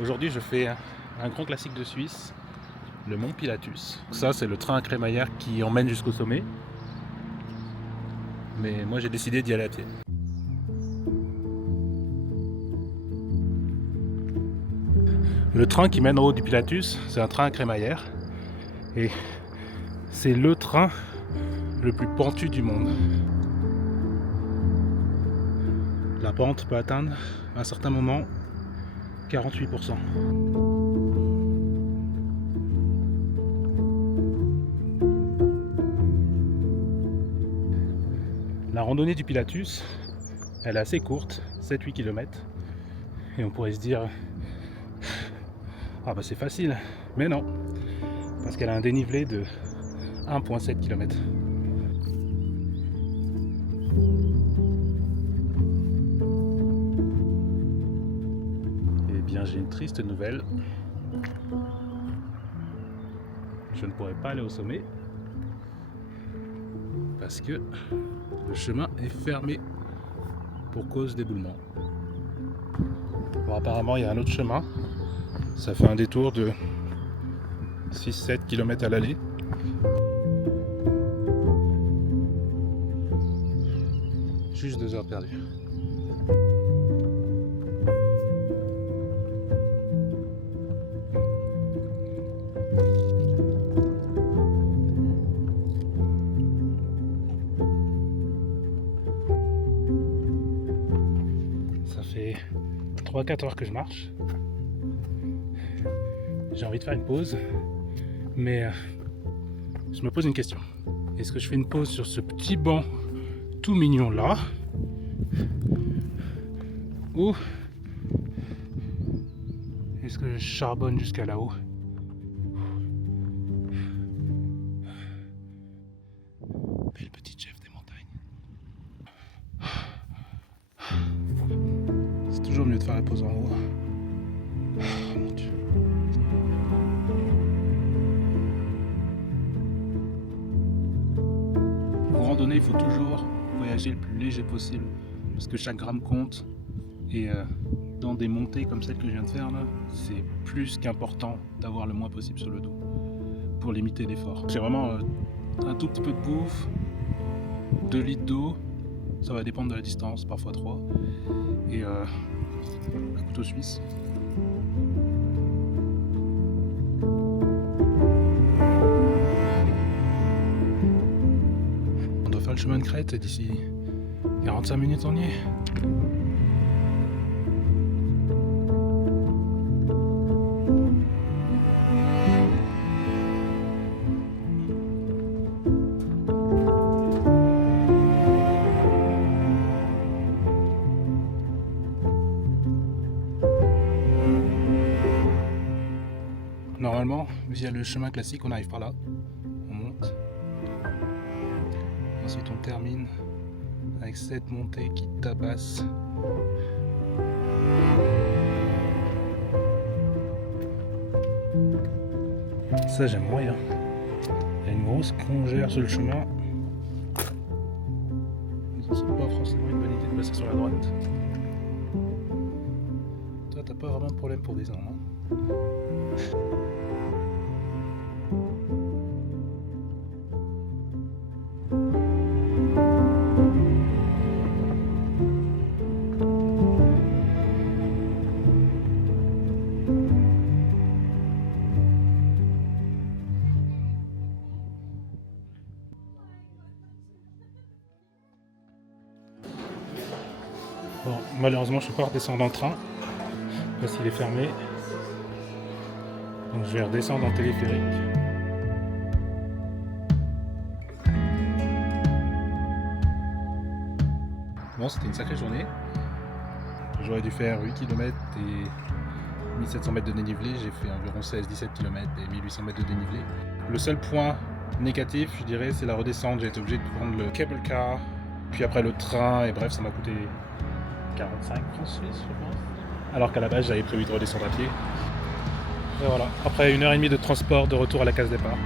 Aujourd'hui, je fais un grand classique de Suisse, le Mont Pilatus. Ça, c'est le train à crémaillère qui emmène jusqu'au sommet. Mais moi, j'ai décidé d'y aller à pied. Le train qui mène en haut du Pilatus, c'est un train à crémaillère. Et c'est le train le plus pentu du monde. La pente peut atteindre à un certain moment 48%. La randonnée du Pilatus, elle est assez courte, 7-8 km. Et on pourrait se dire, ah bah c'est facile, mais non, parce qu'elle a un dénivelé de 1,7 km. Eh bien, j'ai une triste nouvelle. Je ne pourrai pas aller au sommet parce que le chemin est fermé pour cause d'éboulement. Bon, apparemment, il y a un autre chemin. Ça fait un détour de 6-7 km à l'aller. Juste 2 heures perdues. Ça fait 3-4 heures que je marche. J'ai envie de faire une pause, mais je me pose une question. Est-ce que je fais une pause sur ce petit banc tout mignon là, ou est-ce que je charbonne jusqu'à là-haut? Belle petite chef des montagnes. C'est toujours mieux de faire la pause en haut. Oh mon Dieu. Pour randonner, il faut toujours voyager le plus léger possible parce que chaque gramme compte. Et dans des montées comme celle que je viens de faire là, c'est plus qu'important d'avoir le moins possible sur le dos pour limiter l'effort. J'ai vraiment un tout petit peu de bouffe, 2 litres d'eau, ça va dépendre de la distance, parfois 3, et un couteau suisse. On doit faire le chemin de crête et d'ici 45 minutes on y est. Normalement, via le chemin classique, on arrive par là, on monte. Ensuite, on termine avec cette montée qui tabasse. Ça, j'aime moyen. Il y a une grosse congère sur le chemin. C'est pas forcément une bonne idée de passer sur la droite. Toi, t'as pas vraiment de problème pour descendre, hein? Bon, malheureusement, je ne peux pas redescendre en train parce qu'il est fermé. Donc, je vais redescendre en téléphérique. Bon, c'était une sacrée journée. J'aurais dû faire 8 km et 1700 mètres de dénivelé. J'ai fait environ 16-17 km et 1800 mètres de dénivelé. Le seul point négatif, je dirais, c'est la redescente. J'ai été obligé de prendre le cable car, puis après le train, et bref, ça m'a coûté 45 francs suisses, je pense. Alors qu'à la base, j'avais prévu de redescendre à pied. Et voilà, après 1h30 de transport de retour à la case départ.